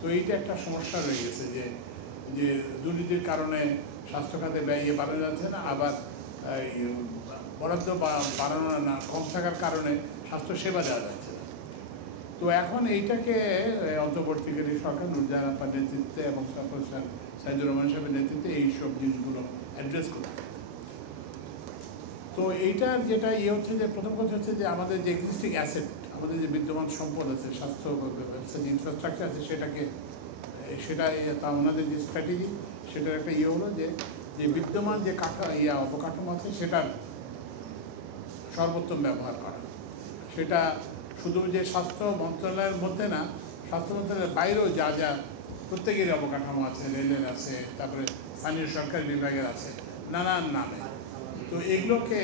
তো এইটা একটা সমস্যা রয়ে গেছে যে যে দুর্নীতির কারণে স্বাস্থ্য খাতে ব্যয় বাড়ানো যাচ্ছে না, আবার বরাদ্দ বাড়ানো না কম থাকার কারণে স্বাস্থ্যসেবা দেওয়া যাচ্ছে না। তো এখন এইটাকে অন্তর্বর্তীকালীন সরকার নুরজাহান আপার নেতৃত্বে এবং স্যার সাইদুর রহমান সাহেবের নেতৃত্বে এইসব জিনিসগুলো অ্যাড্রেস করতে হবে। তো এইটার যেটা হচ্ছে যে প্রথম কথা হচ্ছে যে আমাদের যে এক্সিস্টিং অ্যাসেট, আমাদের যে বিদ্যমান সম্পদ আছে, স্বাস্থ্য ব্যবস্থা যে ইনফ্রাস্ট্রাকচার আছে, সেটা ওনাদের যে স্ট্র্যাটেজি, সেটার একটা হলো যে বিদ্যমান যে অবকাঠামো আছে সেটার সর্বোত্তম ব্যবহার করা। সেটা শুধু যে স্বাস্থ্য মন্ত্রণালয়ের মধ্যে না, স্বাস্থ্য মন্ত্রণালয়ের বাইরেও যা যা প্রত্যেকেরই অবকাঠামো আছে, রেলের আছে, তারপরে স্থানীয় সরকারি বিভাগের আছে, নানান নামে। তো এগুলোকে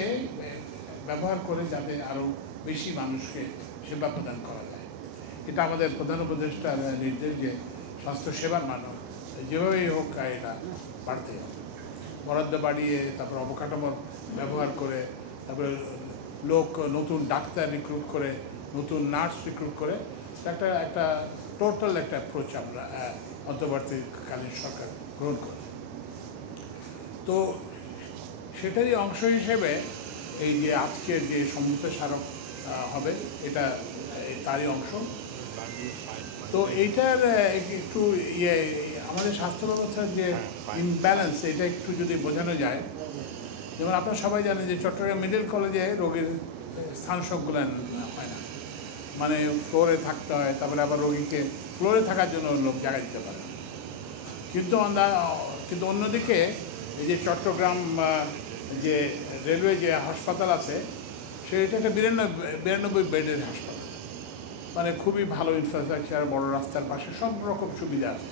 ব্যবহার করে যাতে আরও বেশি মানুষকে সেবা প্রদান করা যায়, এটা আমাদের প্রধান উপদেষ্টার নির্দেশ যে স্বাস্থ্যসেবার মান যেভাবেই হোক এটা বাড়তে হবে, বরাদ্দ বাড়িয়ে, তারপর অবকাঠামোর ব্যবহার করে, তারপরে নতুন ডাক্তার রিক্রুট করে, নতুন নার্স রিক্রুট করে একটা টোটাল একটা অ্যাপ্রোচ আমরা অন্তর্বর্তীকালীন সরকার গ্রহণ করে। তো সেটারই অংশ হিসেবে এই যে আজকের যে সমঝোতা স্মারক হবে, এটা তারই অংশ। তো এইটার একটু আমাদের স্বাস্থ্য ব্যবস্থার যে ইমব্যালেন্স, এটা একটু যদি বোঝানো যায়। যেমন আপনারা সবাই জানেন যে চট্টগ্রাম মেডিকেল কলেজে রোগীর স্থান সংকুলান হয় না, মানে ফ্লোরে থাকতে হয়, তারপরে আবার রোগীকে ফ্লোরে থাকার জন্য লোক জায়গা দিতে পারে। কিন্তু অন্যদিকে এই যে চট্টগ্রাম যে রেলওয়ে যে হাসপাতাল আছে, সেটা একটা 92 বেডের হাসপাতাল, মানে খুবই ভালো ইনফ্রাস্ট্রাকচার, বড় রাস্তার পাশে সব রকম সুবিধা আছে।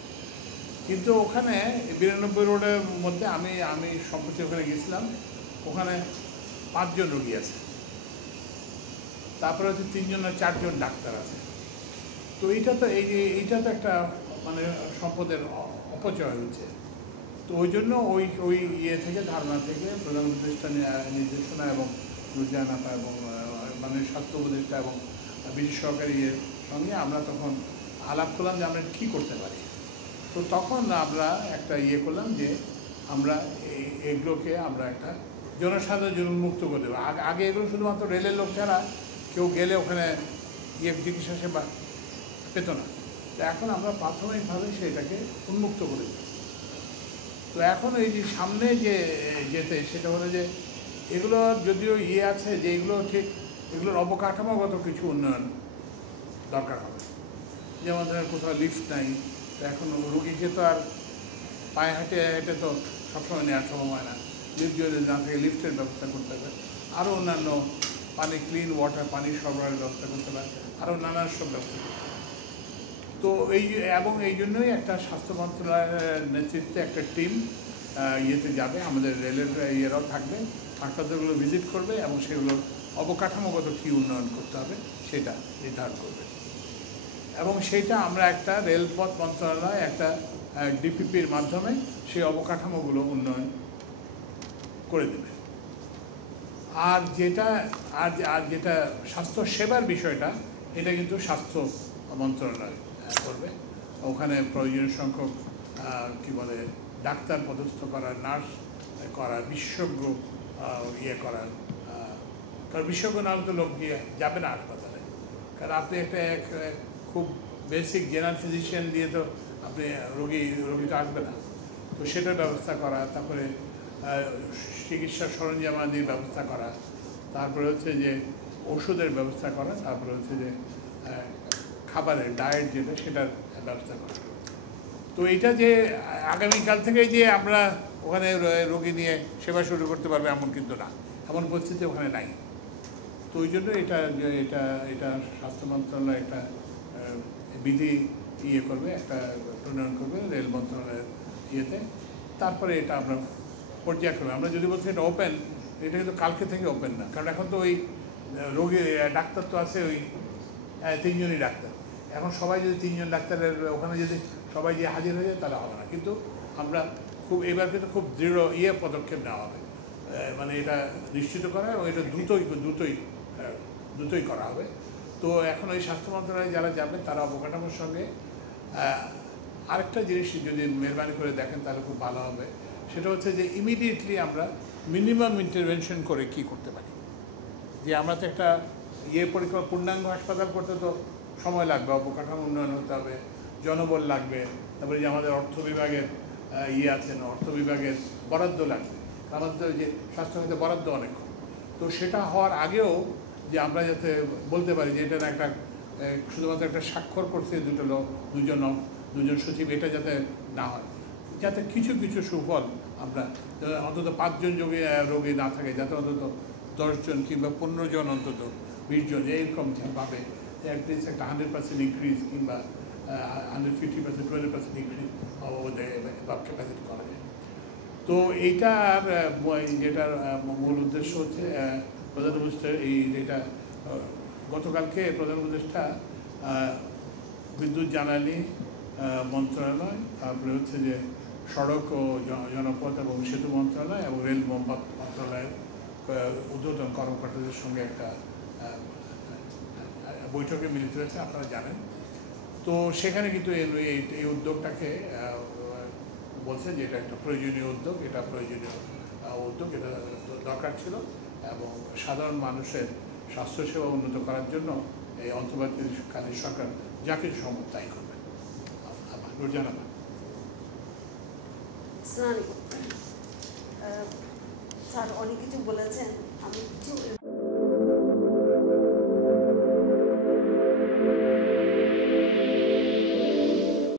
কিন্তু ওখানে 92 রোডের মধ্যে আমি সম্প্রতি ওখানে গেছিলাম, ওখানে 5 জন রোগী আছে, তারপরে হচ্ছে 3 জন না 4 জন ডাক্তার আছে। তো এইটা তো একটা মানে সম্পদের অপচয় হচ্ছে। তো ওই জন্য ওই থেকে ধারণা থেকে প্রধান উপদেষ্টা নির্দেশনা এবং নুরজাহান আপা এবং মানে স্বাস্থ্য উপদেষ্টা এবং বিশেষ সরকারি সঙ্গে আমরা তখন আলাপ করলাম যে আমরা কী করতে পারি। তো তখন আমরা একটা করলাম যে আমরা এগুলোকে আমরা একটা জনসাধারণ উন্মুক্ত করে দেবো। আগে এগুলো শুধুমাত্র রেলের লোক ছাড়া কেউ গেলে ওখানে চিকিৎসা সেবা পেত না। তো এখন আমরা প্রাথমিকভাবে সেটাকে উন্মুক্ত করে দিই। তো এখন এই যে সামনে যেতে সেটা হলো যে এগুলো যদিও আছে যে এগুলোর অবকাঠামোগত কিছু উন্নয়ন দরকার হবে। যেমন ধরেন কোথাও লিফট নাই, তো এখন রুগীকে তো আর পায়ে হেঁটে তো সবসময় নেওয়ার সম্ভব হয় না। লিফট যদি না থেকে লিফটের ব্যবস্থা করতে হবে, আরও অন্যান্য ক্লিন ওয়াটার, পানি সরবরাহের ব্যবস্থা করতে হবে, আরও নানান সব ব্যবস্থা করতে হবে। তো এই জন্যই একটা স্বাস্থ্য মন্ত্রণালয়ের নেতৃত্বে একটা টিম যাবে, আমাদের রেলের ইয়েরাও থাকবে, হাসপাতালগুলো ভিজিট করবে এবং সেগুলোর অবকাঠামোগত কী উন্নয়ন করতে হবে সেটা নির্ধারণ করবে। এবং সেইটা আমরা একটা রেলপথ মন্ত্রণালয় একটা ডিপিপির মাধ্যমে সেই অবকাঠামোগুলো উন্নয়ন করে দেবে। আর যেটা স্বাস্থ্য সেবার বিষয়টা, এটা কিন্তু স্বাস্থ্য মন্ত্রণালয় করবে। ওখানে প্রয়োজনীয় সংখ্যক ডাক্তার পদস্থ করা, নার্স করা, বিশেষজ্ঞ করার, কারণ বিশেষজ্ঞ না হলে তো লোক যাবে না হাসপাতালে। কারণ আপনি একটা খুব বেসিক জেনারেল ফিজিশিয়ান দিয়ে তো আপনি রোগীটা আসবে না। তো সেটার ব্যবস্থা করা, তারপরে চিকিৎসার সরঞ্জামাদির ব্যবস্থা করা, তারপরে হচ্ছে যে ওষুধের ব্যবস্থা করা, তারপরে হচ্ছে যে খাবারের ডায়েট সেটার ব্যবস্থা করা। তো এইটা যে আগামীকাল থেকেই যে আমরা ওখানে রোগী নিয়ে সেবা শুরু করতে পারবে এমন কিন্তু না, এমন পরিস্থিতি ওখানে নাই। তো ওই জন্য এটা স্বাস্থ্য মন্ত্রণালয় একটা বিধি করবে, একটা প্রণয়ন করবে রেল মন্ত্রণালয়ের তারপরে এটা আমরা পর্যায়ক্রমে, আমরা যদি বলছি এটা ওপেন, এটা কিন্তু কালকে থেকে ওপেন না। কারণ এখন তো ওই রোগী ডাক্তার তো আছে ওই 3 জনই ডাক্তার। এখন সবাই যদি 3 জন ডাক্তারের ওখানে যদি সবাই হাজির হয়ে যায় তাহলে হবে না। কিন্তু আমরা এবার কিন্তু খুব দৃঢ় পদক্ষেপ নেওয়া হবে, মানে এটা নিশ্চিত করা এবং এটা দ্রুতই করা হবে। তো এখন ওই স্বাস্থ্য মন্ত্রণালয়ে যারা যাবেন তারা অবকাঠামোর সঙ্গে আরেকটা জিনিস যদি মেহরবানি করে দেখেন তাহলে খুব ভালো হবে, সেটা হচ্ছে যে ইমিডিয়েটলি আমরা মিনিমাম ইন্টারভেনশন করে কি করতে পারি। যে আমরা তো একটা পরিকল্পনা পূর্ণাঙ্গ হাসপাতাল করতে তো সময় লাগবে, অবকাঠামো উন্নয়ন হতে হবে, জনবল লাগবে, তারপরে যে আমাদের অর্থ বিভাগের আছেন, অর্থ বিভাগের বরাদ্দ লাগবে, আমাদের তো যে স্বাস্থ্যখাতে বরাদ্দ অনেক কম। তো সেটা হওয়ার আগেও যে আমরা যাতে বলতে পারি যে এটা একটা শুধুমাত্র একটা স্বাক্ষর করছে দুজন সচিব, এটা যাতে না হয়, যাতে কিছু কিছু সুফল আমরা অন্তত 5 জন রোগী না থাকে, যাতে অন্তত 10 জন কিংবা 15 জন, অন্তত 20 জন এইরকম ভাবে অ্যাটলিস্ট একটা 100% ইনক্রিজ কিংবা 150%, 20% ইনক্রিজ ক্যাপাসিটি করা যায়। তো এইটার যেটার মূল উদ্দেশ্য হচ্ছে প্রধান উপদেষ্টা যেটা গতকালকে প্রধান উপদেষ্টা বিদ্যুৎ জ্বালানি মন্ত্রণালয়, তারপরে হচ্ছে যে সড়ক ও জনপথ এবং সেতু মন্ত্রণালয় এবং রেল মন্ত্রণালয়ের ঊর্ধ্বতন কর্মকর্তাদের সঙ্গে একটা বৈঠকে মিলিত হয়েছে, আপনারা জানেন। তো সেখানে কিন্তু এই উদ্যোগটাকে বলছে যে এটা একটা প্রয়োজনীয় উদ্যোগ, এটা দরকার ছিল, এবং সাধারণ মানুষের স্বাস্থ্যসেবা উন্নত করার জন্য এই অন্তর্বর্তীকালীন সরকার যা কিছু সম্ভব তাই করবে। নুরজাহান আপা। স্যার অনেক কিছু বলেছেন, আমি কিছু